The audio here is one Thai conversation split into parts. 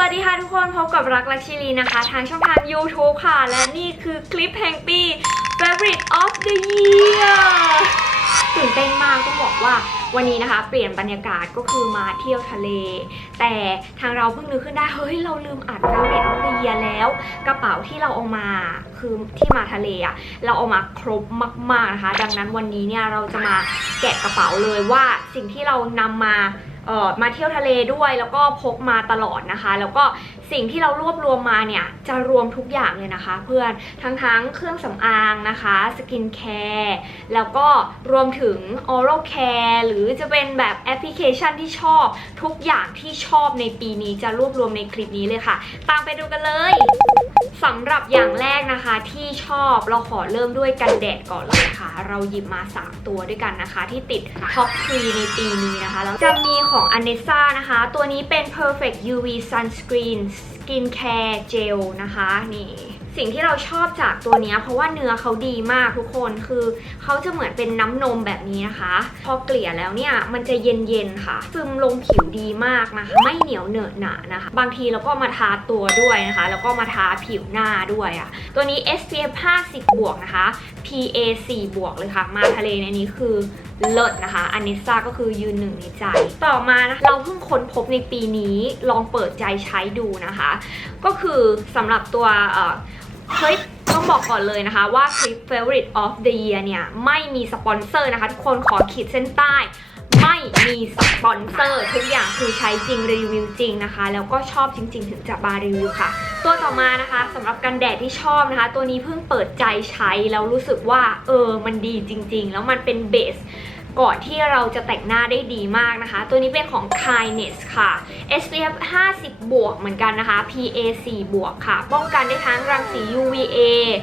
สวัสดีค่ะทุกคนพบกับรักลักชิลีนะคะ ทางช่องทาง YouTube ค่ะ และนี่คือคลิปแห่งปี Favorite of the Year ตื่นเต้นมากต้องบอกว่าวันนี้นะคะ เปลี่ยนบรรยากาศก็คือมาเที่ยวทะเล แต่ทางเราเพิ่งนึกขึ้นได้ เฮ้ย เราลืมอัด Favorite of the Year แล้ว กระเป๋าที่เราเอามาคือที่มาทะเลอะเราเอามาครบมากๆนะคะ ดังนั้นวันนี้เนี่ยเราจะมาแกะกระเป๋าเลยว่าสิ่งที่เรานำมา มาเที่ยวทะเลด้วยแล้วก็พกมาตลอดนะคะ แล้วก็สิ่งที่เรารวบรวมมาเนี่ยจะรวมทุกอย่างเลยนะคะ เพื่อนทั้งทั้งเครื่องสำอางนะคะสกินแคร์แล้วก็รวมถึง oral care หรือจะเป็นแบบแอปพลิเคชันที่ชอบ ทุกอย่างที่ชอบในปีนี้จะรวบรวมในคลิปนี้เลยค่ะ ตามไปดูกันเลยสำหรับอย่างแรกนะคะที่ชอบเราขอเริ่มด้วยกันแดดก่อนเลยค่ะ เราหยิบมา 3 ตัวด้วยกันนะคะ ที่ติดท็อป3ในปีนี้นะคะแล้วจะมีของ a n e s s a นะคะ ตัวนี้เป็น Perfect UV Sunscreen Skin Care Gel นะคะนี่สิ่งที่เราชอบจากตัวนี้เพราะว่าเนื้อเขาดีมากทุกคนคือเขาจะเหมือนเป็นน้ำนมแบบนี้นะคะ พอเกลี่ยแล้วเนี่ยมันจะเย็นๆค่ะ ซึมลงผิวดีมากนะคะ ไม่เหนียวเหนอะหนะนะคะ บางทีเราก็มาทาตัวด้วยนะคะ แล้วก็มาทาผิวหน้าด้วยอะ่ะตัวนี้ SPF 50 บวกนะคะ PA 4บวกเลยค่ะ มาทะเลในนี้คือเลิศนะคะอันนิซ่าก็คือยืนหนึ่งในใจ ต่อมานะเราเพิ่งค้นพบในปีนี้ลองเปิดใจใช้ดูนะคะ ก็คือสำหรับตัวเอ่อคลิปต้องบอกก่อนเลยนะคะว่าคลิป favorite of the year เนี่ย ไม่มีสปอนเซอร์นะคะ ทุกคนขอขีดเส้นใต้ ไม่มีสปอนเซอร์ทุกอย่างคือใช้จริงรีวิวจริงนะคะ แล้วก็ชอบจริง ๆ ถึงจะมารีวิวค่ะ ตัวต่อมานะคะสำหรับกันแดดที่ชอบนะคะ ตัวนี้เพิ่งเปิดใจใช้แล้วรู้สึกว่าเออมันดีจริง ๆ แล้วมันเป็นเบส ก่อนที่เราจะแต่งหน้าได้ดีมากนะคะ ตัวนี้เป็นของ Kindness ค่ะ SPF 50 บวกเหมือนกันนะคะ PA 4บวกค่ะ ป้องกันได้ทั้งรังสี UVA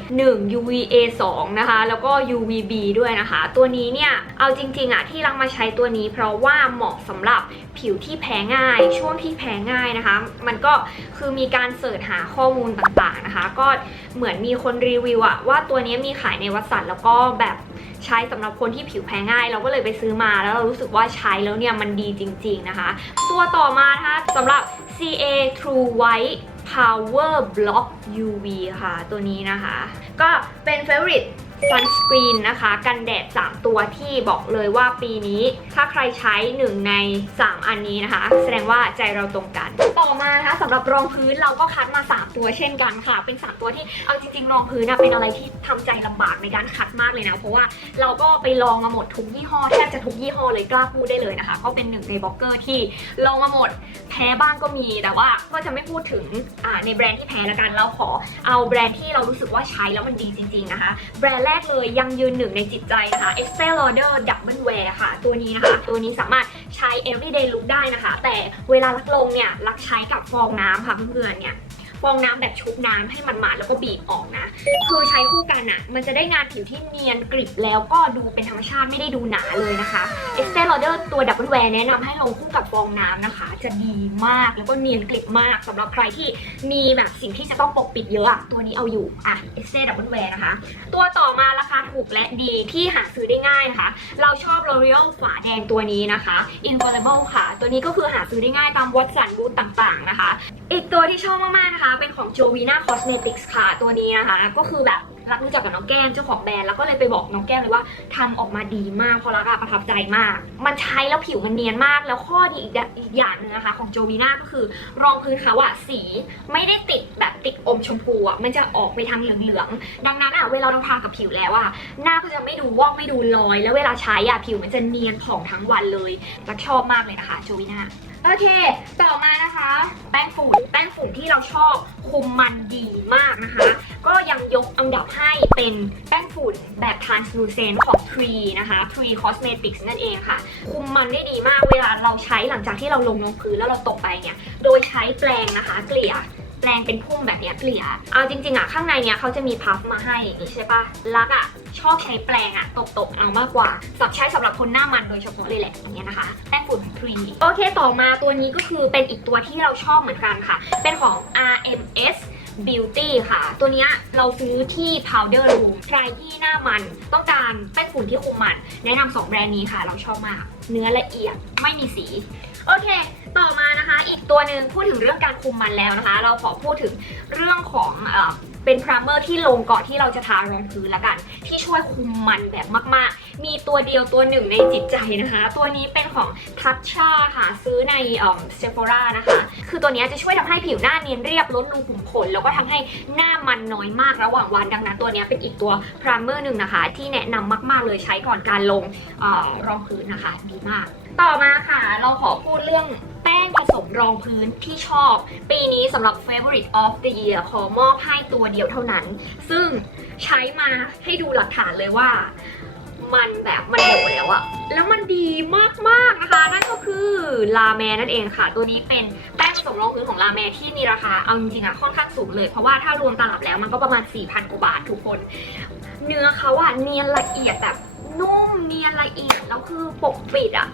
1 UVA 2 นะคะ แล้วก็ UVB ด้วยนะคะ ตัวนี้เนี่ย เอาจริงๆอะที่รังมาใช้ตัวนี้ เพราะว่าเหมาะสำหรับผิวที่แพ้ง่าย ช่วงที่แพ้ง่ายนะคะ มันก็คือมีการเสิร์ชหาข้อมูลต่างๆนะคะ ก็ เหมือนมีคนรีวิวอะว่าตัวนี้มีขายในวัสันแล้วก็แบบใช้สำหรับคนที่ผิวแพ้ง่าย เราก็เลยไปซื้อมาแล้วเรารู้สึกว่าใช้แล้วเนี่ยมันดีจริง ๆนะคะ ตัวต่อมานะคะสำหรับ CA True White Power Block UV ค่ะ ตัวนี้นะคะ ก็เป็น favorite sunscreen นะคะ กันแดด 3 ตัวที่บอกเลยว่าปีนี้ ถ้าใครใช้ 1 ใน 3 อันนี้นะคะ แสดงว่าใจเราตรงกัน ต่อมานะคะสำหรับรองพื้นเราก็คัดมา 3 ตัวเช่นกันค่ะ เป็น 3 ตัวที่เอาจริงๆรองพื้นนะเป็นอะไรที่ทำใจลำบากในการคัดมากเลยนะ เพราะว่าเราก็ไปลองมาหมดทุกยี่ห้อแทบจะทุกยี่ห้อเลยกล้าพูดได้เลยนะคะ ก็เป็นหนึ่งในบล็อกเกอร์ที่ลองมาหมดแพ้บ้างก็มีแต่ว่าก็จะไม่พูดถึงในแบรนด์ที่แพ้ละกันเราขอเอาแบรนด์ที่เรารู้สึกว่าใช้แล้วมันดีจริง ๆนะคะ แบรนด์แรกเลยยังยืนหนึ่งในจิตใจนะคะ Estee Lauder Double Wear ค่ะ ตัวนี้นะคะ ตัวนี้สามารถ ใช้ everyday look ได้นะคะ แต่เวลาลักลงเนี่ยลักใช้กับฟองน้ำค่ะเพื่อนๆเนี่ย ฟองน้ำแบบชุบน้ำให้มันหมาดๆแล้วก็บีบออกนะ คือใช้คู่กันอะ่ะมันจะได้งานผิวที่เนียนกริบแล้วก็ดูเป็นธรรมชาติไม่ได้ดูหนาเลยนะคะ Estee Lauder ตัว Double Wear แนะนำให้ลงคู่กับฟองน้ำนะคะ จะดีมากแล้วก็เนียนกริบมากสำหรับใครที่มีแบบสิ่งที่จะต้องปกปิดเยอะอะตัวนี้เอาอยู่อะ Estee Double Wear นะคะ ตัวต่อมาราคาถูกและดีที่หาซื้อได้ง่ายนะคะ เราชอบ L'Oreal ฝาแดงตัวนี้นะคะ Infallible ค่ะ ตัวนี้ก็คือหาซื้อได้ง่ายตามวัดสันบูธต่างๆนะคะ อีกตัวที่ชอบมากๆนะคะเป็นของ Jovina Cosmetics ค่ะตัวนี้นะคะ ก็คือแบบรักรู้จักกับน้องแก้มเจ้าของแบรนด์แล้วก็เลยไปบอกน้องแก้มเลยว่าทำออกมาดีมากเพราะรักอะประทับใจมาก มันใช้แล้วผิวมันเนียนมาก แล้วข้อดีอีกอย่างอีกอย่างหนึงนะคะ ของ Jovina ก็คือรองพื้นเขาอะสีไม่ได้ติดแบบติดอมชมพูอะมันจะออกไปทางเหลืองๆดังนั้นอะเวลาเราทากับผิวแล้วอะหน้าก็จะไม่ดูว่องไม่ดูลอย แล้วเวลาใช้อะผิวมันจะเนียนผ่องทั้งวันเลยรักชอบมากเลยนะคะ Jovina โอเค ต่อมานะคะ แป้งฝุ่น แป้งฝุ่นที่เราชอบคุมมันดีมากนะคะ ก็ยังยกอันดับให้เป็นแป้งฝุ่นแบบ translucent ของ Tree นะคะ Tree Cosmetics นั่นเองค่ะ คุมมันได้ดีมากเวลาเราใช้หลังจากที่เราลงลงพื้นแล้วเราตกไปเนี่ย โดยใช้แปรงนะคะ เกลี่ย แปรงเป็นพุ่มแบบเนี้ยเกลี่ย เอาจริงๆอะข้างในเนี้ยเขาจะมีพัฟมาให้อย่างนี้ใช่ปะลักอะชอบใช้แปรงอะตบๆเอามากกว่าสับใช้สำหรับคนหน้ามันโดยเฉพาะเลยแหละอย่างเงี้ยนะคะแป้งฝุ่นของ Tree โอเคต่อมาตัวนี้ก็คือเป็นอีกตัวที่เราชอบเหมือนกันค่ะ เป็นของ RMS Beauty ค่ะ ตัวเนี้ยเราซื้อที่ Powder Room ใครที่หน้ามัน ต้องการแป้งฝุ่นที่คุมมัน แนะนำสองแบรนด์นี้ค่ะ เราชอบมาก เนื้อละเอียด ไม่มีสี โอเค ต่อมานะคะ อีกตัวหนึ่งพูดถึงเรื่องการคุมมันแล้วนะคะ เราขอพูดถึงเรื่องของเป็นพรามเมอร์ที่ลงก่อนที่เราจะทารองพื้นละกัน ที่ช่วยคุมมันแบบมาก ๆ มีตัวเดียวตัวหนึ่งในจิตใจนะคะ ตัวนี้เป็นของทัชชาค่ะซื้อในเซฟ h รานะคะ คือตัวนี้จะช่วยทำให้ผิวหน้าเนียนเรียบลดรูขุมขนแล้วก็ทำให้หน้ามันน้อยมากระหว่างวันดังนั้น ตัวนี้เป็นอีกตัวพรามเมอร์หนึ่งนะคะ ที่แนะนำมาก ๆ เลยใช้ก่อนการลงอรองพื้นนะคะ ดีมาก ต่อมาค่ะ เราขอพูดเรื่องแป้งผสมรองพื้นที่ชอบ ปีนี้สำหรับ favorite of the year ขอมอบให้ตัวเดียวเท่านั้น ซึ่งใช้มาให้ดูหลักฐานเลยว่า มันแบบมันโดดแล้วอะแล้วมันดีมากๆนะคะ นั่นก็คือลาแมนั่นเองค่ะ ตัวนี้เป็นแป้งผสมรองพื้นของลาแมที่มีราคาเอาจริงๆอะค่อนข้างสูงเลย เพราะว่าถ้ารวมตลับแล้วมันก็ประมาณ 4,000กว่าบาททุกคน เนื้อเขาอะเนียนละเอียดแบบนุ่มเนียนละเอียดแล้วคือปกปิดอะ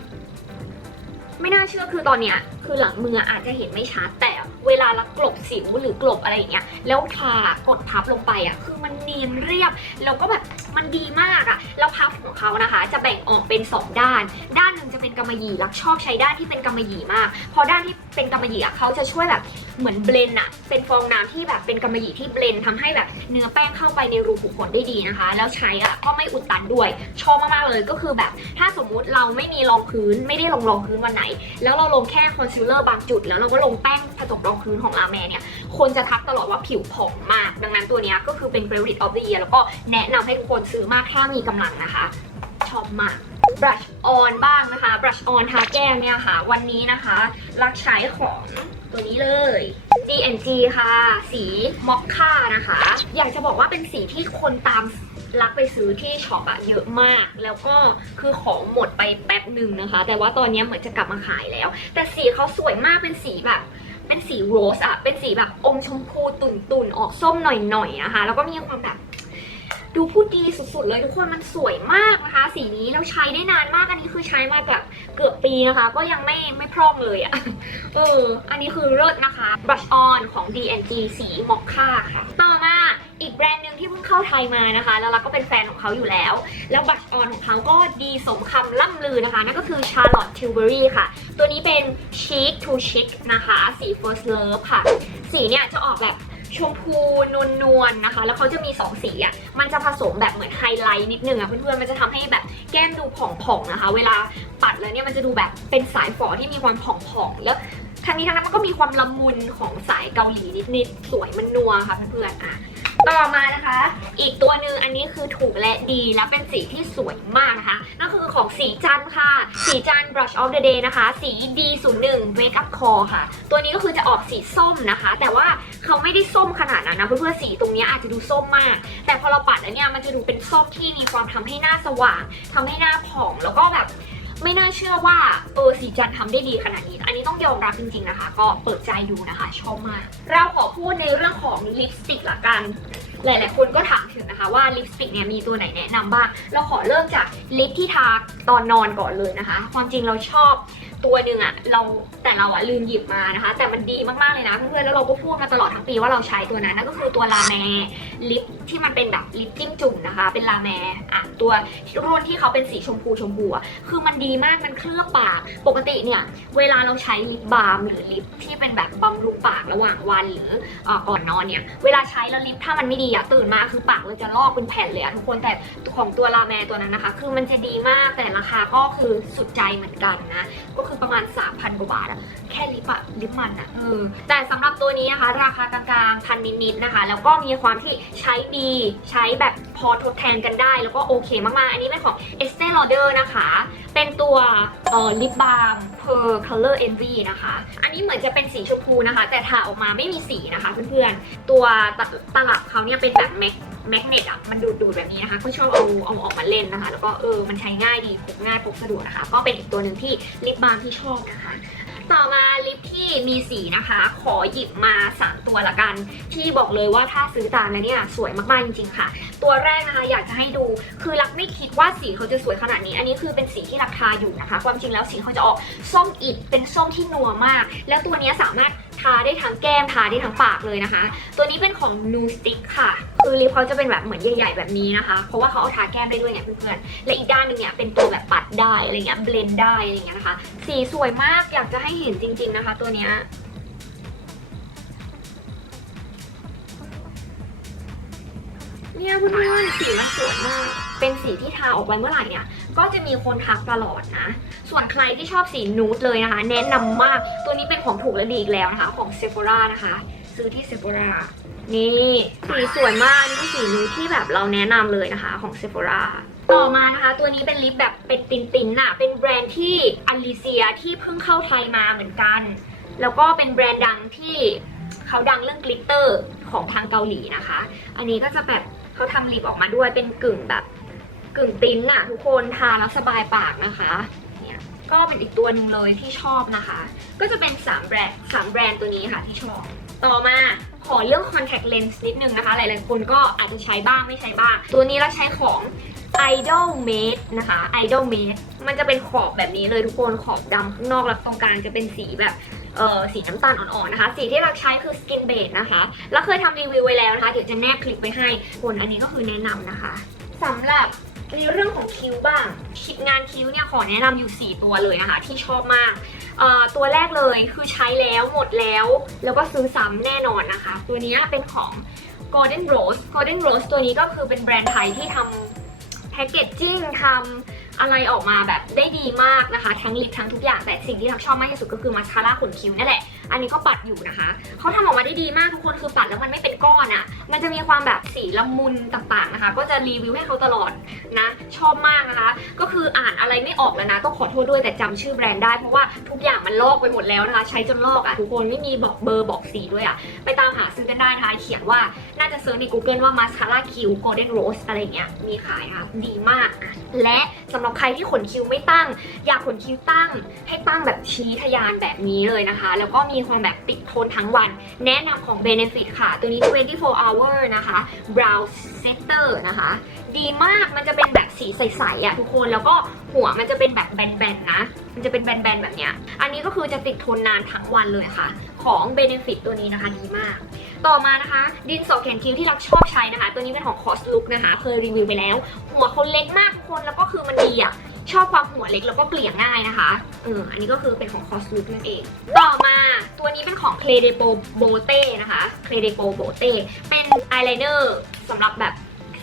ไม่น่าเชื่อคือตอนเนี้ยคือหลังมืออาจจะเห็นไม่ชัดแต่เวลาเรากลบสิวหรือกลบอะไรอย่างเงี้ยแล้วทากดพับลงไปอะคือมันเนียนเรียบแล้วก็แบบมันดีมากอะแล้วพับของเขานะคะ จะแบ่งออกเป็น 2 ด้าน ด้านหนึ่งจะเป็นกำมะหยี่รักชอบใช้ด้านที่เป็นกำมะหยี่มากพราะด้านที่เป็นกำมะหยี่อะเขาจะช่วยแบบเหมือนเบลนอะเป็นฟองน้ำที่แบบเป็นกำมะหยี่ที่เบลนทำให้แบบเนื้อแป้งเข้าไปในรูขุมขนได้ดีนะคะ แล้วใช้อะก็ไม่อุดตันด้วยชอบมากๆเลยก็คือแบบ ถ้าสมมุติเราไม่มีรองพื้นไม่ได้ลงรองพื้นวันไหนแล้วเราลงแค่คอนซีลเลอร์บางจุด แล้วเราก็ลงแป้งผสมรองพื้นของลาแมเนี่ยคนจะทักตลอดว่าผิวผ่องมาก ดังนั้นตัวนี้ก็คือเป็น favorite of the year แล้วก็แนะนำให้ทุกคนซื้อมากถ้ามีกำลังนะคะ ชอบมาก brush on บ้างนะคะ brush on ทาแก้มเนี่ยค่ะ วันนี้นะคะรักใช้ของตัวนี้เลย D&G ค่ะ สีมอคค่านะคะ อยากจะบอกว่าเป็นสีที่คนตาม รักไปซื้อที่ช็อปอะเยอะมาก แล้วก็คือของหมดไปแป๊บหนึ่งนะคะ แต่ว่าตอนนี้เหมือนจะกลับมาขายแล้ว แต่สีเขาสวยมากเป็นสีแบบเป็นสีโรสอะเป็นสีแบบอมชมพูตุ่นตุ่นๆออกส้มหน่อยๆนะคะ แล้วก็มีความแบบ ดูพูดดีสุดๆเลยทุกคนมันสวยมากนะคะ สีนี้แล้วใช้ได้นานมากอันนี้คือใช้มาแบบเกือบปีนะคะ ก็ยังไม่ไม่พร่องเลยอะเอออันนี้คือเลิศนะคะ brush on ของ D&G สีมอคค่าค่ะต่อมาอีกแบรนด์หนึ่งที่เพิ่งเข้าไทยมานะคะ แล้วเราก็เป็นแฟนของเขาอยู่แล้ว แล้ว brush on ของเขาก็ดีสมคำล่ำลือนะคะ นั่นก็คือ Charlotte Tilbury ค่ะ ตัวนี้เป็น chic to chic นะคะ สี first love ค่ะ สีเนี่ยจะออกแบบ ชมพูนวลนวลๆนะคะ แล้วเขาจะมี 2 สีอะ มันจะผสมแบบเหมือนไฮไลท์นิดนึงอะเพื่อนๆ มันจะทำให้แบบแก้มดูผ่องๆนะคะ เวลาปัดแล้วเนี่ยมันจะดูแบบเป็นสายฝอที่มีความผ่องๆ แล้วทั้งนี้ทั้งนั้นมันก็มีความละมุนของสายเกาหลีนิดๆ สวยมันนัวค่ะเพื่อนๆอะต่อมานะคะ อีกตัวหนึ่งอันนี้คือถูกและดีและเป็นสีที่สวยมากนะคะ นั่นคือของสีจันค่ะ สีจัน brush of the day นะคะ สี D01 wake up call ค่ะ ตัวนี้ก็คือจะออกสีส้มนะคะ แต่ว่าเขาไม่ได้ส้มขนาดนั้นนะเพื่อนๆสีตรงนี้อาจจะดูส้มมาก แต่พอเราปัดแล้วเนี่ยมันจะดูเป็นส้มที่มีความทำให้หน้าสว่างทำให้หน้าผ่องแล้วก็แบบ ไม่น่าเชื่อว่าเออสีจันทำได้ดีขนาดนี้ อันนี้ต้องยอมรับจริงๆนะคะ ก็เปิดใจดูนะคะ ชอบมาก เราขอพูดในเรื่องของลิปสติกละกัน หลายๆคนก็ถามถึงนะคะว่าลิปสติกเนี่ยมีตัวไหนแนะนำบ้าง เราขอเริ่มจากลิปที่ทาตอนนอนก่อนเลยนะคะ ความจริงเราชอบ ตัวหนึ่งอะเราแต่เราอะลืมหยิบมานะคะ แต่มันดีมากๆเลยนะเพื่อนๆแล้วเราก็พูดมาตลอดทั้งปีว่าเราใช้ตัวนั้นนั่นก็คือตัวลาแมลิปที่มันเป็นแบบลิปจิ้งจุ่มนะคะ เป็นลาแมอะตัวรุ่นที่เขาเป็นสีชมพูชมพูอะคือมันดีมากมันเคลือบปากปกติเนี่ย เวลาเราใช้ลิปบาล์มหรือลิปที่เป็นแบบบำรุงปากระหว่างวันหรือเอ่อก่อนนอนเนี่ยเวลาใช้แล้วลิปถ้ามันไม่ดีอะตื่นมาคือปากเราจะลอกเป็นแผ่นเลยอะทุกคนแต่ของตัวลาแมตัวนั้นนะคะ คือมันจะดีมากแต่ราคาก็คือสุดใจเหมือนกันนะก็คือประมาณ 3,000 กว่าบาทอะแค่ลิปอะลิปมันอะเออแต่สำหรับตัวนี้นะคะ ราคากลางๆพันนิดๆนะคะ แล้วก็มีความที่ใช้ดี ใช้แบบพอทดแทนกันได้ แล้วก็โอเคมากๆ อันนี้เป็นของ Estee Lauder นะคะ เป็นตัวเอ่อลิปบาล์ม Per Color Envy นะคะ อันนี้เหมือนจะเป็นสีชมพูนะคะ แต่ทาออกมาไม่มีสีนะคะเพื่อนๆ ตัวตตลับเขาเนี่ยเป็นแบบแมก แมกเนตอะมันดูดดูดแบบนี้นะคะ ก็ชอบเอาเอาออกมาเล่นนะคะ แล้วก็เออมันใช้ง่ายดีพกง่ายพกสะดวกนะคะ ก็เป็นอีกตัวหนึ่งที่ลิปบาล์มที่ชอบนะคะ ต่อมาลิปที่มีสีนะคะ ขอหยิบมา 3 ตัวละกัน ที่บอกเลยว่าถ้าซื้อตามแล้วเนี่ยสวยมากๆจริงๆค่ะ ตัวแรกนะคะอยากจะให้ดูคือรักไม่คิดว่าสีเขาจะสวยขนาดนี้ อันนี้คือเป็นสีที่ราคาอยู่นะคะ ความจริงแล้วสีเขาจะออกส้มอิดเป็นส้มที่นัวมาก แล้วตัวนี้สามารถ ทาได้ทั้งแก้มทาได้ทั้งปากเลยนะคะ ตัวนี้เป็นของ Nu Stick ค่ะ คือลิปเขาจะเป็นแบบเหมือนใหญ่ ๆ แบบนี้นะคะ เพราะว่าเขาเอาทาแก้มได้ด้วยเนี่ยเพื่อนๆ และอีกด้านหนึงเนี่ยเป็นตัวแบบปัดได้อะไรเงี้ยเบลนได้อะไรเงี้ยนะคะ สีสวยมากอยากจะให้เห็นจริง ๆนะคะ ตัวเนี้ยเนี่ยเพื่อนๆสีมันสวยมาก เป็นสีที่ทาออกไปเมื่อไหร่เนี่ย ก็จะมีคนทักตลอดนะ ส่วนใครที่ชอบสีนูดเลยนะคะ แนะนำมากตัวนี้เป็นของถูกและดีอีกแล้วนะคะ ของ Sephora นะคะ ซื้อที่ Sephora นี่สีสวยมากนี่คือสีนูดที่แบบเราแนะนำเลยนะคะของ Sephora ต่อมานะคะ ตัวนี้เป็นลิปแบบเป็นตินตินๆน่ะ เป็นแบรนด์ที่อลิเซียที่เพิ่งเข้าไทยมาเหมือนกัน แล้วก็เป็นแบรนด์ดังที่เขาดังเรื่องกลิตเตอร์ของทางเกาหลีนะคะ อันนี้ก็จะแบบเขาทำลิปออกมาด้วยเป็นกึ่งแบบกึ่งติ้นน่ะทุกคนทาแล้วสบายปากนะคะ เนี่ยก็เป็นอีกตัวหนึ่งเลยที่ชอบนะคะ ก็จะเป็น 3 แบรนด์3แบรนด์ตัวนี้ค่ะที่ชอบ ต่อมาขอเรื่อง contact lens นิดนึงนะคะ หลายๆคนก็อาจจะใช้บ้างไม่ใช้บ้าง ตัวนี้เราใช้ของ Idol Made นะคะ Idol Made มันจะเป็นขอบแบบนี้เลยทุกคนขอบดำข้างนอกแล้วตรงกลางจะเป็นสีแบบเอ่อสีน้ำตาลอ่อนๆนะคะ สีที่เราใช้คือ Skin Beige นะคะ แล้วเคยทำรีวิวไว้แล้วนะคะ เดี๋ยวจะแนบคลิปไว้ให้คนอันนี้ก็คือแนะนำนะคะสำหรับ ในเรื่องของคิ้วบ้างคิดงานคิ้วเนี่ยขอแนะนำอยู่ 4 ตัวเลยนะคะ ที่ชอบมาก ตัวแรกเลยคือใช้แล้วหมดแล้ว แล้วก็ซื้อซ้ำแน่นอนนะคะ ตัวนี้เป็นของ Golden Rose Golden Rose ตัวนี้ก็คือเป็นแบรนด์ไทยที่ทำแพคเกจจิ้งทำ อะไรออกมาแบบได้ดีมากนะคะ ทั้งลิปทั้งทุกอย่างแต่สิ่งที่เราชอบมากที่สุดก็คือมาสคาร่าขนคิ้วนั่นแหละ อันนี้ก็ปัดอยู่นะคะเขาทำออกมาได้ดีมากทุกคนคือปัดแล้วมันไม่เป็นก้อนอะ่ะ มันจะมีความแบบสีละมุนต่างๆนะคะ ก็จะรีวิวให้เขาตลอดนะ ชอบมากนะคะ ก็คืออ่านอะไรไม่ออกแล้วนะต้องขอโทษด้วยแต่จำชื่อแบรนด์ได้เพราะว่าทุกอย่างมันลอกไปหมดแล้วนะคะ ใช้จนลอกอะ่ะทุกคนไม่มีบอกเบอร์บอกสีด้วยอะ่ะไปตามหาซื้อกันได้นะคะเขียนว่าน่าจะเซิร์ชใน Google ว่ามาสคาร่าคิว Golden Rose อะไรเงี้ยมีขายนะคะดีมากและสำหรับใครที่ขนคิ้วไม่ตั้ง อยากขนคิ้วตั้ง ให้ตั้งแบบชี้ทะยานแบบนี้เลยนะคะ แล้วก็มีความแบบติดทนทั้งวัน แนะนำของ Benefit ค่ะ ตัวนี้ 24 hour นะคะ brow setter นะคะ ดีมากมันจะเป็นแบบสีใสๆอะทุกคนแล้วก็หัวมันจะเป็นแบบแบนๆนะ มันจะเป็นแบนๆแบบเนี้ยอันนี้ก็คือจะติดทนนานทั้งวันเลยค่ะ ของ Benefit ตัวนี้นะคะดีมาก ต่อมานะคะ ดินสอเขียนคิ้วที่เราชอบใช้นะคะ ตัวนี้เป็นของ Cos Look นะคะ เคยรีวิวไปแล้ว หัวเขาเล็กมากทุกคนแล้วก็คือมันดีอะชอบความหัวเล็กแล้วก็เกลี่ยง่ายนะคะเอออันนี้ก็คือเป็นของ Cos Look นั่นเอง ต่อมาตัวนี้เป็นของ Clay Depo Bote นะคะ Clay Depo Bote เป็นอายไลเนอร์สำหรับแบบ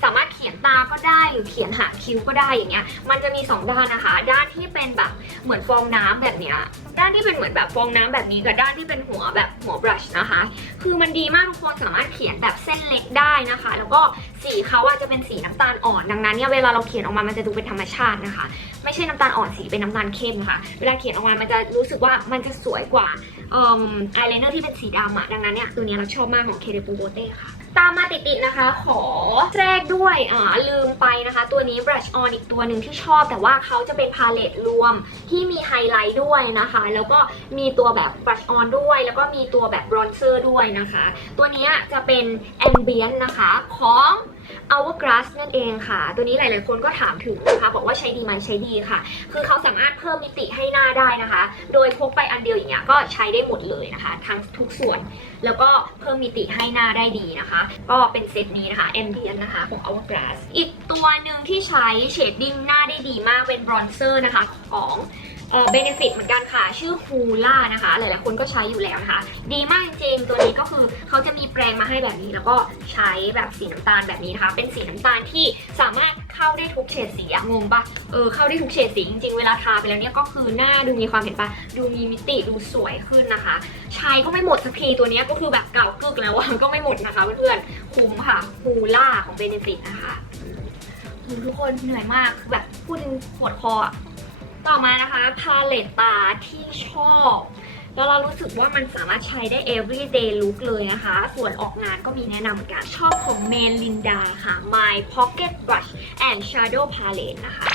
สามารถเขียนตาก็ได้หรือเขียนหางคิ้วก็ได้อย่างเงี้ย มันจะมี 2 ด้านนะคะ ด้านที่เป็นแบบเหมือนฟองน้ำแบบเนี้ย ด้านที่เป็นเหมือนแบบฟองน้ำแบบนี้กับด้านที่เป็นหัวแบบหัวบรัชนะคะ คือมันดีมากทุกคนสามารถเขียนแบบเส้นเล็กได้นะคะ แล้วก็สีเขาอาจจะเป็นสีน้ำตาลอ่อนดังนั้นเนี่ยเวลาเราเขียนออกมามันจะดูเป็นธรรมชาตินะคะ ไม่ใช่น้ำตาลอ่อนสีเป็นน้ำตาลเข้มค่ะ เวลาเขียนออกมามันจะรู้สึกว่ามันจะสวยกว่าอายไลเนอร์ที่เป็นสีดำอะดังนั้นเนี่ยตัวนี้เราชอบมากของเคเดปูโบเต้ค่ะ ตามมาติดๆนะคะ ขอแทรกด้วยอ่าลืมไปนะคะ ตัวนี้ brush on อีกตัวหนึ่งที่ชอบ แต่ว่าเขาจะเป็นพาเลตรวมที่มีไฮไลท์ด้วยนะคะ แล้วก็มีตัวแบบ brush on ด้วย แล้วก็มีตัวแบบ bronzer ด้วยนะคะ ตัวนี้จะเป็น ambient นะคะของ Hourglass นั่นเองค่ะ ตัวนี้หลาย ๆ คนก็ถามถึงนะคะบอกว่าใช้ดีไหมใช้ดีค่ะ คือเขาสามารถเพิ่มมิติให้หน้าได้นะคะ โดยพกไปอันเดียวอย่างเงี้ยก็ใช้ได้หมดเลยนะคะ ทั้งทุกส่วน แล้วก็เพิ่มมิติให้หน้าได้ดีนะคะ ก็เป็นเซตนี้นะคะ Ambient นะคะของ Hourglass อีกตัวหนึ่งที่ใช้เชดดิ้งหน้าได้ดีมากเป็นบรอนเซอร์นะคะของ เอ่อ Benefit เหมือนกันค่ะ ชื่อ Hula นะคะ หลายๆคนก็ใช้อยู่แล้วนะคะ ดีมากจริงๆตัวนี้ก็คือเขาจะมีแปรงมาให้แบบนี้ แล้วก็ใช้แบบสีน้ำตาลแบบนี้นะคะ เป็นสีน้ำตาลที่สามารถเข้าได้ทุกเฉดสีอะงงปะเออเข้าได้ทุกเฉดสีจริงๆ เวลาทาไปแล้วเนี่ยก็คือหน้าดูมีความเห็นปะดูมีมิติดูสวยขึ้นนะคะ ใช้ก็ไม่หมดสักทีตัวนี้ก็คือแบบเก่ากึกแล้วอะก็ไม่หมดนะคะเพื่อนๆคุ้มค่ะฮูล่าของเบเนฟิตนะคะทุกคนเหนื่อยมากคือแบบพูดปวดคอ ต่อมานะคะพาเลตตาที่ชอบแล้วเรารู้สึกว่ามันสามารถใช้ได้ everyday look เลยนะคะ ส่วนออกงานก็มีแนะนำเหมือนกันชอบของเมลินดาค่ะ My Pocket Brush and Shadow Palette นะคะ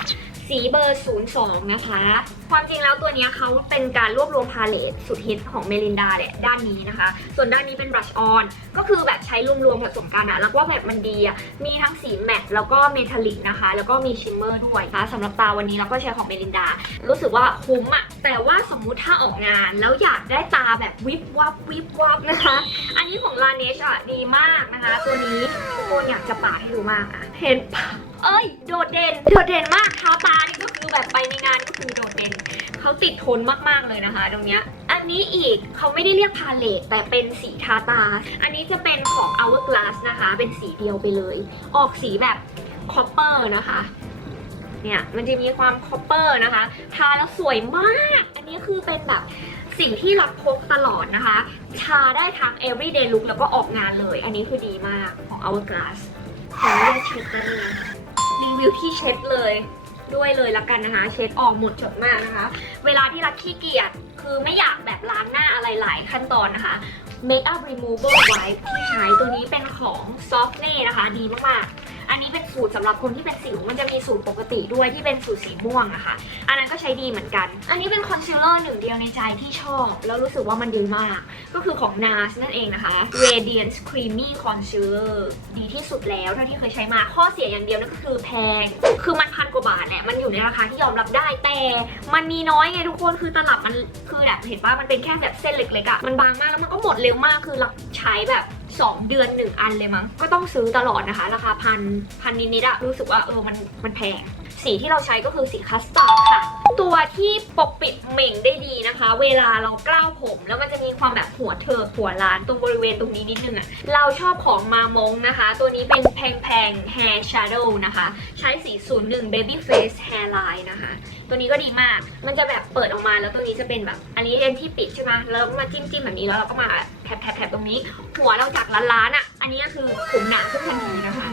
สีเบอร์ 02 นะคะ ความจริงแล้วตัวนี้เขาเป็นการรวบรวมพาเลตสุดฮิตของเมลินดาเนี่ยด้านนี้นะคะ ส่วนด้านนี้เป็นบรัชออน ก็คือแบบใช้รวมๆผสมกันอะแล้วก็แบบมันดีอะมีทั้งสีแมตต์แล้วก็เมทัลลิกนะคะ แล้วก็มีชิมเมอร์ด้วยนะคะสำหรับตาวันนี้เราก็ใช้ของเมลินดา รู้สึกว่าคุ้มอะแต่ว่าสมมุติถ้าออกงานแล้วอยากได้ตาแบบวิบวับวิบวับนะคะ อันนี้ของลาเนชอะดีมากนะคะ ตัวนี้ทุกคนอยากจะปาดให้ดูมากอะเห็นปะ เอ้ย โดดเด่น โดดเด่นมากเท้าตานี่ก็คือแบบไปในงานก็คือโดดเด่นเขาติดทนมากๆเลยนะคะ ตรงเนี้ย อันนี้อีกเขาไม่ได้เรียกพาเลตแต่เป็นสีทาตา อันนี้จะเป็นของ Hourglass นะคะ เป็นสีเดียวไปเลย ออกสีแบบคอปเปอร์นะคะ เนี่ยมันจะมีความคอปเปอร์นะคะ ทาแล้วสวยมาก อันนี้คือเป็นแบบสิ่งที่รักพกตลอดนะคะ ทาได้ทั้ง everyday look แล้วก็ออกงานเลย อันนี้คือดีมากของ Hourglass ขออนุญาตเช็ดนะเนี่ย รีวิวที่เช็ดเลยด้วยเลยละกันนะคะ เช็ดออกหมดจดมากนะคะ เวลาที่รักขี้เกียจคือไม่อยากแบบล้างหน้าอะไรหลายขั้นตอนนะคะ Makeup Remover Wipe ที่ใช้ตัวนี้เป็นของ Softney นะคะ ดีมากๆ อันนี้เป็นสูตรสำหรับคนที่เป็นสิวมันจะมีสูตรปกติด้วยที่เป็นสูตรสีม่วงนะคะอันนั้นก็ใช้ดีเหมือนกัน อันนี้เป็นคอนซีลเลอร์หนึ่งเดียวในใจที่ชอบ แล้วรู้สึกว่ามันดีมาก ก็คือของ NARS นั่นเองนะคะ Radiance Creamy Concealer ดีที่สุดแล้วเท่าที่เคยใช้มาข้อเสียอย่างเดียวนั่นก็คือแพง คือมันพันกว่าบาทแหละมันอยู่ในราคาที่ยอมรับได้แต่ มันมีน้อยไงทุกคนคือตลับมันคือแบบเห็นว่ามันเป็นแค่แบบเส้นเล็กๆอะ่ะมันบางมากแล้วมันก็หมดเร็วมากคือเราใช้แบบ 2 เดือน 1 อันเลยมั้ง ก็ต้องซื้อตลอดนะคะ ราคาพันพันนิดๆอะรู้สึกว่าเออมันมันแพง สีที่เราใช้ก็คือสีคัสตาร์ดค่ะ ตัวที่ปกปิดเหม่งได้ดีนะคะ เวลาเรากล้าวผม แล้วมันจะมีความแบบหัวเถิกหัวล้านตรงบริเวณตรงนี้นิดนึงอะเราชอบของมามงนะคะ ตัวนี้เป็นแพงแพง Hair Shadow นะคะ ใช้สี 01 Baby Face Hairline นะคะ ตัวนี้ก็ดีมาก มันจะแบบเปิดออกมาแล้วตัวนี้จะเป็นแบบ อันนี้เลนที่ปิดใช่ไหมแล้วมาจิ้มจิ้มๆแบบนี้แล้วเราก็มาแถบแถบแถบตรงนี้ หัวเราจากล้านๆอะ อันนี้ก็คือผมหนาขึ้นทันทีนะคะ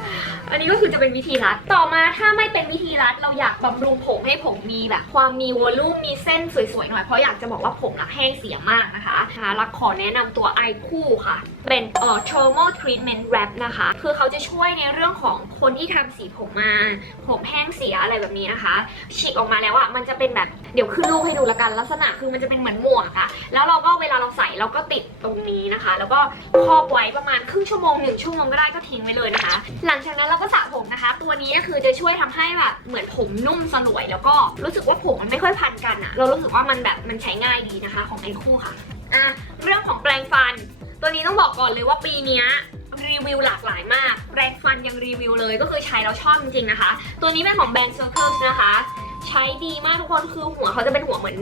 อันนี้ก็คือจะเป็นวิธีรัด ต่อมาถ้าไม่เป็นวิธีรัดเราอยากบำรุงผมให้ผมมีแบบ ความมีวอลลุ่มมีเส้นสวยๆหน่อยเพราะอยากจะบอกว่าผมรักแห้งเสียมากนะคะนะคะรักขอแนะนำตัวไอคู่ค่ะ เป็นเอ่อ Tomo Treatment Wrap นะคะ คือเขาจะช่วยในเรื่องของคนที่ทำสีผมมา ผมแห้งเสียอะไรแบบนี้นะคะฉีกออกมาแล้วอะมันจะเป็นแบบเดี๋ยวขึ้นรูปให้ดูละกันลักษณะคือมันจะเป็นเหมือนหมวกอะแล้วเราก็เวลาเราใส่เราก็ติดตรงนี้นะคะ แล้วก็ครอบไว้ประมาณครึ่งชั่วโมงหนึ่งชั่วโมงก็ได้ก็ทิ้งไว้เลยนะคะ หลังจากนั้นเราก็สระผมนะคะ ตัวนี้ก็คือจะช่วยทำให้แบบเหมือนผมนุ่มสลวยแล้วก็รู้สึกว่าผมมันไม่ค่อยพันกันอะเรารู้สึกว่ามันแบบมันใช้ง่ายดีนะคะของไอคู่ค่ะอะเรื่องของแปรงฟัน ตัวนี้ต้องบอกก่อนเลยว่าปีนี้รีวิวหลากหลายมากแปรงฟันยังรีวิวเลยก็คือใช้แล้วชอบจริงๆนะคะ ตัวนี้เป็นของแบรนด์ Circles นะคะ ใช้ดีมากทุกคนคือหัวเขาจะเป็นหัวเหมือน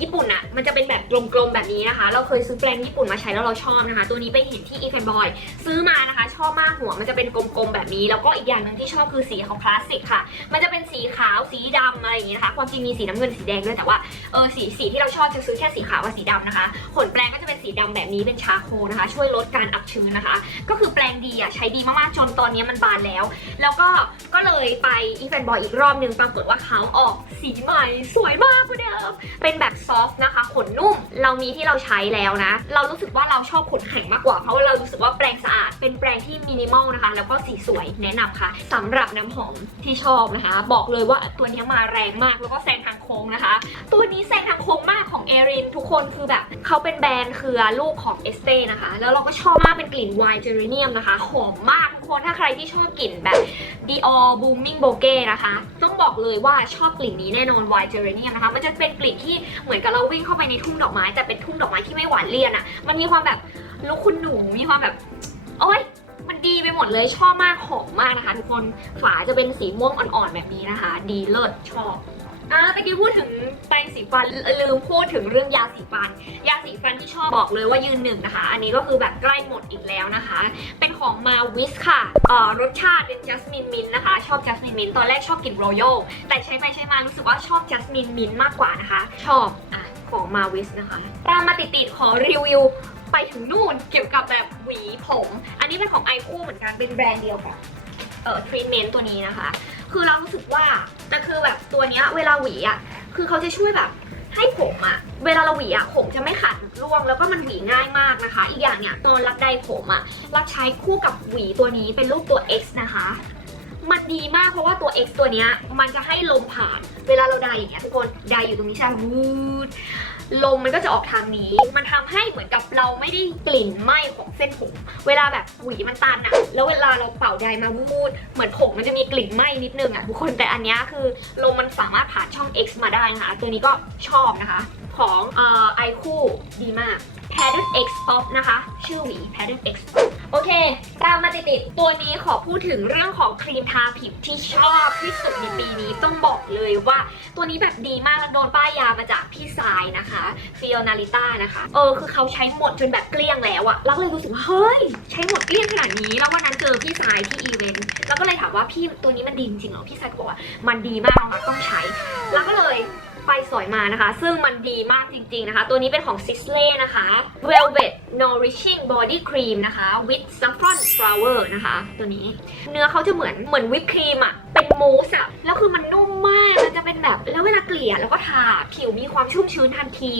ญี่ปุ่นอะมันจะเป็นแบบกลมๆแบบนี้นะคะ เราเคยซื้อแปรงญี่ปุ่นมาใช้แล้วเราชอบนะคะ ตัวนี้ไปเห็นที่ e f a n Boy ซื้อมานะคะ ชอบมากหัวมันจะเป็นกลมๆแบบนี้ แล้วก็อีกอย่างหนึ่งที่ชอบคือสีของพลาสติกค่ะ มันจะเป็นสีขาวสีดำอะไรอย่างนี้นะคะความจริงมีสีน้ำเงินสีแดงด้วยแต่ว่าเออสีสีที่เราชอบจะซื้อแค่สีขาวกับสีดำนะคะขนแปรงก็จะเป็นสีดำแบบนี้เป็นชาโคนะคะ ช่วยลดการอับชื้นนะคะ ก็คือแปรงดีอะใช้ดีมากๆจนตอนนี้มันบานแล้ว แล้วก็ก็เลยไปอีแฟนบอยอีกรอบนึงปรากฏว่าเขาออกสีใหม่ สวยมากกว่าเดิม เป็นแบบซอฟต์นะคะ ขนนุ่ม เรามีที่เราใช้แล้วนะ เรารู้สึกว่าเราชอบขนแข็งมากกว่า เพราะว่าเรารู้สึกว่าแปรงสะอาด เป็นแปรงที่มินิมอลนะคะ แล้วก็สีสวยแนะนำค่ะสำหรับน้ำหอมที่ชอบนะคะ บอกเลยว่าตัวนี้มาแรงมาก แล้วก็แซงทางโค้งนะคะ ตัวนี้แซงทางโค้งมากของเอรินทุกคนคือแบบเขาเป็นแบรนด์เครือลูกของเอสเต้นะคะ แล้วเราก็ชอบมากเป็นกลิ่นไวน์เจอริเนียมนะคะหอมมากทุกคนถ้าใครที่ชอบกลิ่นแบบ Dior Booming Bouquet นะคะ ต้องบอกเลยว่าชอบกลิ่นนี้แน่นอน White Geranium นะคะ มันจะเป็นกลิ่นที่เหมือนกับเราวิ่งเข้าไปในทุ่งดอกไม้ แต่เป็นทุ่งดอกไม้ที่ไม่หวานเลี่ยนอะ่ะ มันมีความแบบลูกคุณหนู มีความแบบ โอ๊ย มันดีไปหมดเลยชอบมากหอมมากนะคะทุกคน ฝาจะเป็นสีม่วงอ่อนๆแบบนี้นะคะ ดีเลิศชอบ อ่าตะกี้พูดถึงแปรงสีฟันลืมพูดถึงเรื่องยาสีฟัน ยาสีฟันที่ชอบบอกเลยว่ายืนหนึ่งนะคะ อันนี้ก็คือแบบใกล้หมดอีกแล้วนะคะ เป็นของมาวิสค่ะเอ่อรสชาติเป็นจัสมินมินนะคะ ชอบจัสมินมินตอนแรกชอบกลิ่นโรโยแต่ใช้ไปใช้มารู้สึกว่าชอบจัสมินมินมากกว่านะคะ ชอบอะของมาวิสนะคะ ตามมาติดๆขอรีวิวไปถึงนู่นเกี่ยวกับแบบหวีผม อันนี้เป็นของไอคู่เหมือนกันเป็นแบรนด์เดียวกับเอ่อทรีเมนต์ตัวนี้นะคะ คือเรารู้สึกว่าแต่คือแบบตัวเนี้ยเวลาหวีอะคือเขาจะช่วยแบบให้ผมอะเวลาเราหวีอะผมจะไม่ขาดร่วง แล้วก็มันหวีง่ายมากนะคะ อีกอย่างเนี่ยตอนรับใดผมอะรับใช้คู่กับหวีตัวนี้เป็นรูปตัว X นะคะ มันดีมากเพราะว่าตัว X ตัวเนี้ยมันจะให้ลมผ่าน เวลาเราไดอย่างเงี้ยทุกคนไดอยู่ตรงนี้ใช่ไหมวูดลมมันก็จะออกทางนี้ มันทำให้เหมือนกับเราไม่ได้กลิ่นไหม้ของเส้นผม เวลาแบบหวีมันตันอะแล้วเวลาเราเป่าไดมาวูดเหมือนผมมันจะมีกลิ่นไหม้นิดนึงอะทุกคนแต่อันนี้คือลมมันสามารถผ่านช่อง X มาได้นะคะตัวนี้ก็ชอบนะคะ ของไอคู่ดีมาก Pattern X Pop นะคะ ชื่อหวี Pattern X Pop โอเค ตามมาติดๆตัวนี้ขอพูดถึงเรื่องของครีมทาผิวที่ชอบที่สุดในปีนี้ต้องบอกเลยว่า ตัวนี้แบบดีมากโดนป้ายยามาจากพี่สายนะคะฟิโอนาลิต้านะคะ เออคือเขาใช้หมดจนแบบเกลี้ยงแล้วอะแล้วก็เลยรู้สึกว่าเฮ้ย ใช้หมดเกลี้ยงขนาดนี้ แล้ววันนั้นเจอพี่สายที่อีเวนต์แล้วก็เลยถามว่าพี่ตัวนี้มันดีจริงเหรอพี่สายก็บอกว่ามันดีมากต้องใช้ แล้วก็เลย ไปสอยมานะคะ ซึ่งมันดีมากจริงๆนะคะ ตัวนี้เป็นของ Sisley นะคะ Velvet Nourishing Body Cream นะคะ with Saffron Flower นะคะ ตัวนี้ เนื้อเขาจะเหมือนเหมือนวิปครีมอะเป็นมูสอะแล้วคือมันนุ่มมากมันจะเป็นแบบแล้วเวลาเกลี่ยแล้วก็ทาผิวมีความชุ่มชื้นทันที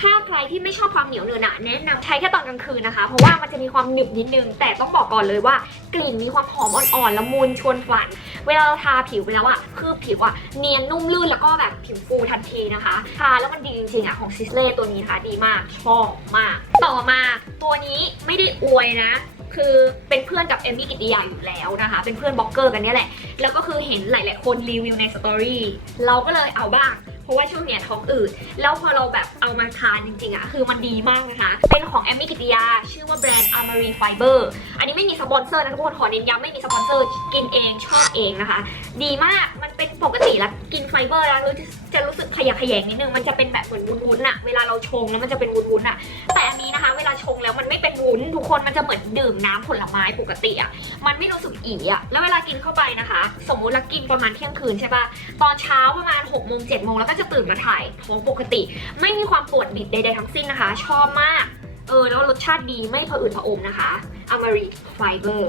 ถ้าใครที่ไม่ชอบความเหนียวเนอะหนะแนะนำใช้แค่ตอนกลางคืนนะคะ เพราะว่ามันจะมีความหนึบนิดนึง แต่ต้องบอกก่อนเลยว่ากลิ่นมีความหอมอ่อนๆละมุนชวนฝัน เวลาเราทาผิวไปแล้วอะคือผิวอะเนียนนุ่มลื่นแล้วก็แบบผิวฟูทันทีนะคะ ทาแล้วมันดีจริงๆอะของซิสเล่ตัวนี้นะคะดีมากชอบมาก ต่อมาตัวนี้ไม่ได้อวยนะ คือเป็นเพื่อนกับเอมมี่กิติยาอยู่แล้วนะคะ เป็นเพื่อนบล็อกเกอร์กันเนี่ยแหละ แล้วก็คือเห็นหลายๆคนรีวิวในสตอรี่เราก็เลยเอาบ้าง เพราะว่าช่วงเนี้ยท้องอืดแล้วพอเราแบบเอามาทานจริงๆอะคือมันดีมากนะคะ เป็นของแอมมี่กิติยา ชื่อว่าแบรนด์อามารีไฟเบอร์อันนี้ไม่มีสปอนเซอร์นะทุกคนขอเน้นย้ำไม่มีสปอนเซอร์กินเองชอบเองนะคะ ดีมากมันเป็นปกติแล้วกินไฟเบอร์แล้วรู้ จะรู้สึกขยะแขยงนิดนึง มันจะเป็นแบบเหมือนวุ้นๆอะเวลาเราชงแล้วมันจะเป็นวุ้นๆอะแต่อันนี้นะคะ เวลาชงแล้วมันไม่เป็นวุ้นทุกคนมันจะเหมือนดื่มน้ำผลไม้ปกติอะมันไม่รู้สึกอีอะแล้วเวลากินเข้าไปนะคะ สมมุติเรากินประมาณเที่ยงคืนใช่ปะตอนเช้าประมาณ6กโมงเจ็ดโมงแล้วก็จะตื่นมาถ่ายท้องปกติ ไม่มีความปวดบิดใดๆทั้งสิ้นนะคะ ชอบมากเออแล้วรสชาติดีไม่ผะอืดผะอมนะคะ Amari Fiber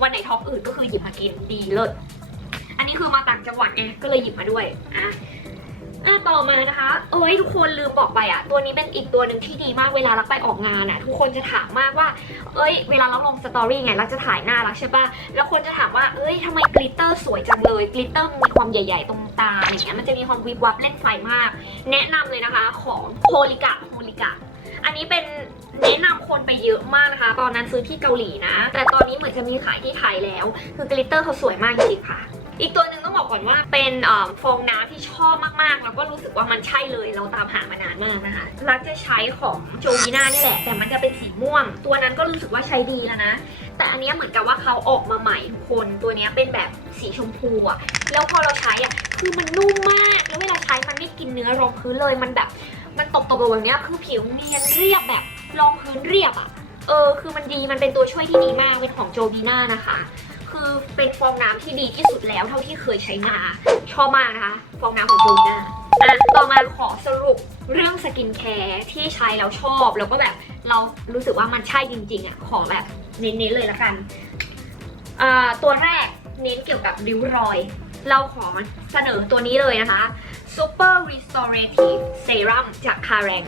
วันไหนท้องอืดก็คือหยิบมากินดีเลิศอันนี้คือมาต่างจังหวัดไงก็เลยหยิบมาด้วยอะ อะต่อมานะคะเอ้ยทุกคนลืมบอกไปอะ ตัวนี้เป็นอีกตัวหนึ่งที่ดีมากเวลาเราไปออกงานอะ ทุกคนจะถามมากว่า เอ้ย เวลาเราลงสตอรี่ไงเราจะถ่ายหน้ารักใช่ปะแล้วคนจะถามว่า เอ้ยทำไมกลิตเตอร์สวยจังเลยกลิตเตอร์มีความใหญ่ ๆ ตรงตาอย่างเงี้ยมันจะมีความวิบวับเล่นไฟมาก แนะนำเลยนะคะของโฮลิกะโฮลิกะอันนี้เป็นแนะนำคนไปเยอะมากนะคะ ตอนนั้นซื้อที่เกาหลีนะ แต่ตอนนี้เหมือนจะมีขายที่ไทยแล้ว คือกลิตเตอร์เขาสวยมากจริงๆค่ะ อีกตัวหนึ่งต้องบอกก่อนว่าเป็นอฟองน้ำที่ชอบมากๆ แล้วก็รู้สึกว่ามันใช่เลยเราตามหามานานมากนะคะรักจะใช้ของโจวีน่านี่แหละ แต่มันจะเป็นสีม่วง ตัวนั้นก็รู้สึกว่าใช้ดีแล้วนะ แต่อันนี้เหมือนกับว่าเขาออกมาใหม่ทุกคนตัวนี้เป็นแบบสีชมพูอะแล้วพอเราใช้อะคือมันนุ่มมากแล้วเวลาใช้มันไม่กินเนื้อรองพื้นเลยมันแบบ มันตบๆแบบนี้คือผิวเนียนเรียบแบบรองพื้นเรียบอะเออคือมันดีมันเป็นตัวช่วยที่ดีมากเป็นของโจวีน่านะคะ คือเป็นฟองน้ำที่ดีที่สุดแล้วเท่าที่เคยใช้มาชอบมากนะคะ ฟองน้ำของโบน่าอะต่อมาขอสรุปเรื่องสกินแคร์ที่ใช้แล้วชอบ แล้วก็แบบเรารู้สึกว่ามันใช่จริงๆอะขอแบบเน้นๆเลยละกันอ่าตัวแรกเน้นเกี่ยวกับริ้วรอย เราขอเสนอตัวนี้เลยนะคะ Super Restorative Serum จากคาแรง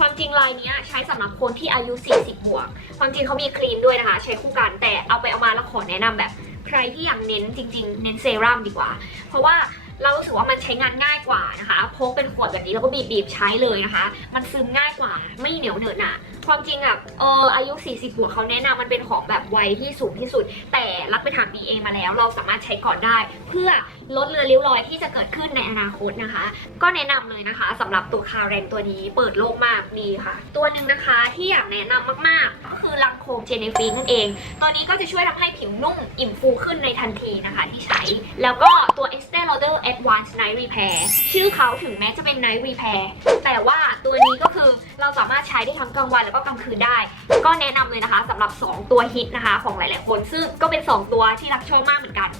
ความจริงลายนี้ใช้สำหรับคนที่อายุ 40 บวก ความจริงเขามีครีมด้วยนะคะ ใช้คู่กันแต่เอาไปเอามาแล้วขอแนะนำแบบ ใครที่อยากเน้นจริง ๆ เน้นเซรั่มดีกว่า เพราะว่าเรารู้สึกว่ามันใช้งานง่ายกว่านะคะพกเป็นขวดแบบนี้แล้วก็บีบๆใช้เลยนะคะ มันซึมง่ายกว่าไม่เหนียวเหนอะหนะความจริงอะเอออายุ 40บวกเขาแนะนำมันเป็นของแบบไวที่สูงที่สุด แต่รับไปถาม BA มาแล้ว เราสามารถใช้ก่อนได้ เพื่อ ลดเลือริ้วรอยที่จะเกิดขึ้นในอนาคตนะคะ ก็แนะนำเลยนะคะสำหรับตัวคาแรงตัวนี้เปิดโลกมากดีค่ะ ตัวหนึ่งนะคะที่อยากแนะนำมากๆ ก็คือลังโคมเจเนฟิงนั่นเอง ตัวนี้ก็จะช่วยทำให้ผิวนุ่มอิ่มฟูขึ้นในทันทีนะคะที่ใช้ แล้วก็ตัว Estee Lauder Advanced Night Repair ชื่อเขาถึงแม้จะเป็น Night Repair แต่ว่าตัวนี้ก็คือเราสามารถใช้ได้ทั้งกลางวันแล้วก็กลางคืนได้ ก็แนะนำเลยนะคะสำหรับ 2 ตัวฮิตนะคะ ของหลาย ๆ คน ซึ่งก็เป็น 2 ตัวที่รักชอบมากเหมือนกัน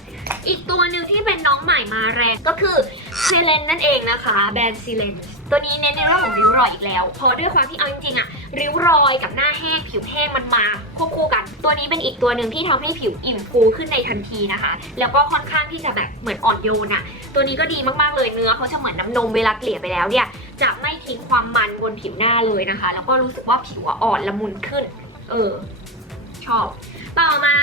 อีกตัวหนึ่งที่เป็นน้องใหม่มาแรงก็คือเซเลนนั่นเองนะคะ แบรนด์ซีเลนตัวนี้เน้นในเรื่องของริ้วรอยอีกแล้ว เพราะด้วยความที่เอาจริงๆอะริ้วรอยกับหน้าแห้งผิวแห้งมันมาควบคู่กัน ตัวนี้เป็นอีกตัวหนึ่งที่ทำให้ผิวอิ่มฟูขึ้นในทันทีนะคะ แล้วก็ค่อนข้างที่จะแบบเหมือนอ่อนโยนอะตัวนี้ก็ดีมากๆเลยเนื้อเขาจะเหมือนน้ำนมเวลาเกลี่ยไปแล้วเนี่ยจะไม่ทิ้งความมันบนผิวหน้าเลยนะคะ แล้วก็รู้สึกว่าผิวอ่อนละมุนขึ้น เออ ชอบ ต่อมา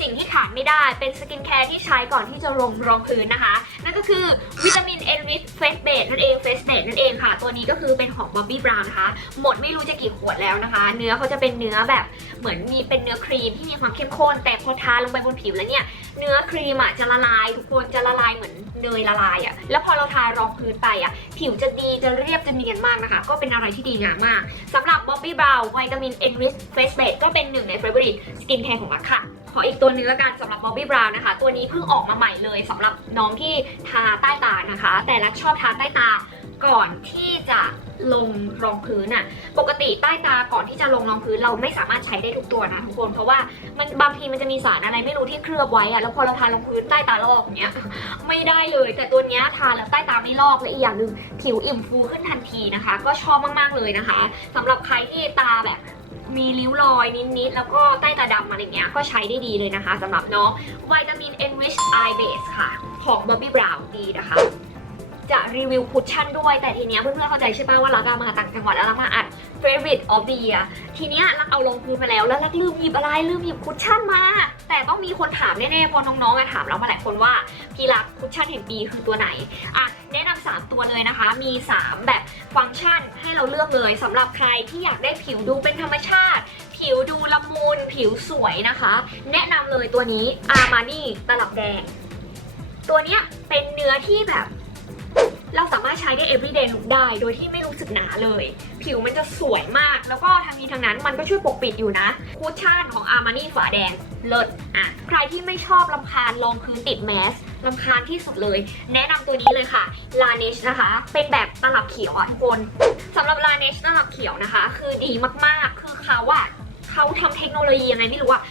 สิ่งที่ขาดไม่ได้เป็นสกินแคร์ที่ใช้ก่อนที่จะลงรองพื้นนะคะ นั่นก็คือวิตามิน Enrich Face Base นั่นเอง Face Base นั่นเองค่ะ ตัวนี้ก็คือเป็นของ Bobbi Brown นะคะ หมดไม่รู้จะกี่ขวดแล้วนะคะ เนื้อเขาจะเป็นเนื้อแบบเหมือนมีเป็นเนื้อครีมที่มีความเข้มข้น แต่พอทาลงไปบนผิวแล้วเนี่ยเนื้อครีมอะจะละลายทุกคนจะละลายเหมือนเนยละลายอะแล้วพอเราทารองพื้นไปอะผิวจะดีจะเรียบจะเนียนมากนะคะ ก็เป็นอะไรที่ดีงามมากสำหรับ Bobbi Brown วิตามิน Enrich Face Base ก็เป็นหนึ่งใน favorite skin care ของรักค่ะขออีกตัวหนึงแล้วกันสำหรับ Bobbi Brown นะคะ ตัวนี้เพิ่งออกมาใหม่เลยสำหรับน้องที่ทาใต้ตานะคะ แต่รักชอบทาใต้ตาก่อนที่จะลงรองพื้นอะปกติใต้ตาก่อนที่จะลงรองพื้นเราไม่สามารถใช้ได้ทุกตัวนะทุกคนเพราะว่ามันบางทีมันจะมีสารอะไรไม่รู้ที่เคลือบไว้อะแล้วพอเราทารองพื้นใต้ตาลอกเนี้ยไม่ได้เลย แต่ตัวเนี้ยทาแล้วใต้ตาไม่ลอกและอีกอย่างหนึ่งผิวอิ่มฟูขึ้นทันทีนะคะ ก็ชอบมากๆเลยนะคะสำหรับใครที่ตาแบบ มีริ้วรอยนิดๆ แล้วก็ใต้ตาดำอะไรเงี้ย ก็ใช้ได้ดีเลยนะคะสำหรับน้องวิตามิน Enrich Eye Base ค่ะ ของ Bobbi Brown ดีนะคะ จะรีวิวคุชชั่นด้วย แต่ทีเนี้ยเพื่อนๆเข้าใจใช่ป่ะว่ารักอะมาต่างจังหวัดแล้วรักมาอัด Favorite of the Year ทีเนี้ยรักเอาลงพื้นมาแล้วแล้วรักลืมหยิบอะไรลืมหยิบคุชชั่นมา แต่ต้องมีคนถามแน่ๆเพราะน้องๆถามเรามาหลายคนว่าพี่รักคุชชั่นแห่งปีคือตัวไหนอะแนะนำสามตัวเลยนะคะ มี 3 แบบฟังก์ชันให้เราเลือกเลยสำหรับใครที่อยากได้ผิวดูเป็นธรรมชาติ ผิวดูละมุนผิวสวยนะคะ แนะนำเลยตัวนี้อาร์มานี่ตลับแดง ตัวเนี้ยเป็นเนื้อที่แบบ เราสามารถใช้ได้ everyday look ได้ โดยที่ไม่รู้สึกหนาเลย ผิวมันจะสวยมาก แล้วก็ทางนี้ทางนั้นมันก็ช่วยปกปิดอยู่นะคูชชั่นของอาร์มานี่ฝาแดง เลิศอะ ใครที่ไม่ชอบลำคาญรองพื้นติดแมสลำคาญที่สุดเลย แนะนำตัวนี้เลยค่ะ Laneige นะคะ เป็นแบบตลับเขียวอะทุกคนสำหรับ Laneige ตลับเขียวนะคะ คือดีมากๆ คือเขาอะเขาทำเทคโนโลยียังไงไม่รู้อะ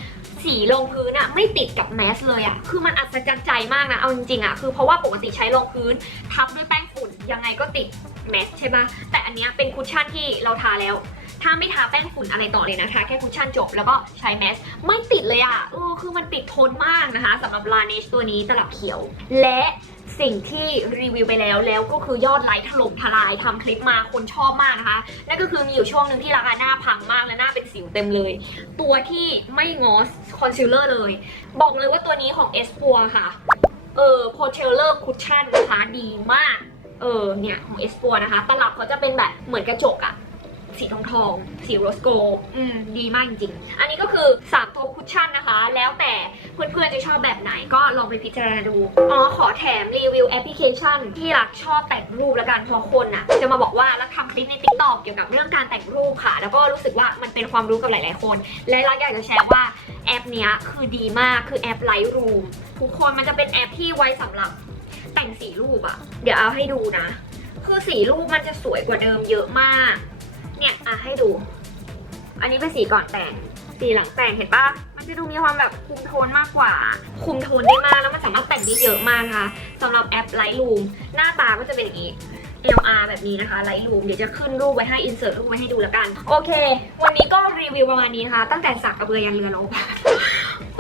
สีรองพื้นอะไม่ติดกับแมสเลยอะคือมันอัศจรรย์ใจมากนะ เอาจริงๆอะคือเพราะว่าปกติใช้รองพื้นทับด้วยแป้ง ยังไงก็ติดแมสใช่ปะแต่อันเนี้ยเป็นคุชชั่นที่เราทาแล้ว ถ้าไม่ทาแป้งฝุ่นอะไรต่อเลยนะทาแค่คุชชั่นจบแล้วก็ใช้แมสไม่ติดเลยอะเออคือมันติดทนมากนะคะสำหรับ Laneige ตัวนี้ตลับเขียว และสิ่งที่รีวิวไปแล้วแล้วก็คือยอดไลค์ถล่มทลายทำคลิปมาคนชอบมากนะคะนั่นก็คือมีอยู่ช่วงหนึ่งที่ราคาหน้าพังมากและหน้าเป็นสิวเต็มเลย ตัวที่ไม่งอสคอนซีลเลอร์เลย บอกเลยว่าตัวนี้ของ e s p o r ค่ะเออโพเทลเลอร์คุชชั่นนะคะดีมาก เออเนี่ยของ e s p o r นะคะ ตลับเขาจะเป็นแบบเหมือนกระจกอะสีทองทองๆสีโรสโกลด์อืมดีมากจริงๆ อันนี้ก็คือ3ตัวคุชชั่นนะคะ แล้วแต่เพื่อนๆจะชอบแบบไหนก็ลองไปพิจารณาดู อ๋อ ขอแถมรีวิวแอปพลิเคชัน ที่รักชอบแต่งรูปแล้วกันเพราะคนอะจะมาบอกว่ารักทำคลิปใน t ิ k t o k เกี่ยวกับเรื่องการแต่งรูปค่ะ แล้วก็รู้สึกว่ามันเป็นความรู้กับหลายๆคน และรักอยากจะแชร์ว่าแอปเนี้ยคือดีมากคือแอป Lightroom ทุกคนมันจะเป็นแอปที่ไว้สำหรับ แต่งสีรูปอะเดี๋ยวเอาให้ดูนะ คือสีรูปมันจะสวยกว่าเดิมเยอะมาก เนี่ยอะให้ดู อันนี้เป็นสีก่อนแต่ง สีหลังแต่งเห็นปะมันจะดูมีความแบบคุมโทนมากกว่า คุมโทนได้มากแล้วมันสามารถแต่งได้เยอะมากนะคะสำหรับแอป Lightroom หน้าตาก็จะเป็นอย่างนี้ LR แบบนี้นะคะ Lightroom เดี๋ยวจะขึ้นรูปไว้ให้ insert รูปไว้ให้ดูแล้วกัน โอเค วันนี้ก็รีวิวประมาณนี้นะคะ ตั้งแต่สักกระเบือยันเรือลบ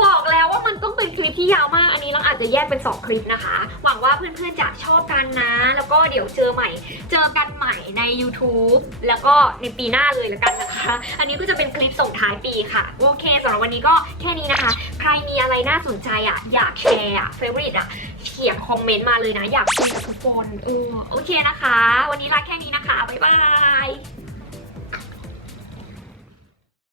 บอกแล้วว่า มันต้องเป็นคลิปที่ยาวมาก อันนี้เราอาจจะแยกเป็น 2 คลิปนะคะ หวังว่าเพื่อนๆจะชอบกันนะ แล้วก็เดี๋ยวเจอใหม่ เจอกันใหม่ใน YouTube แล้วก็ในปีหน้าเลยแล้วกันนะคะ อันนี้ก็จะเป็นคลิปส่งท้ายปีค่ะ โอเคสำหรับวันนี้ก็แค่นี้นะคะ ใครมีอะไรน่าสนใจอะ อยากแชร์อะ favorite อะเขียนคอมเมนต์มาเลยนะ อยากคุยกับทุกคนเออโอเคนะคะ วันนี้ลาแค่นี้นะคะบ๊ายบาย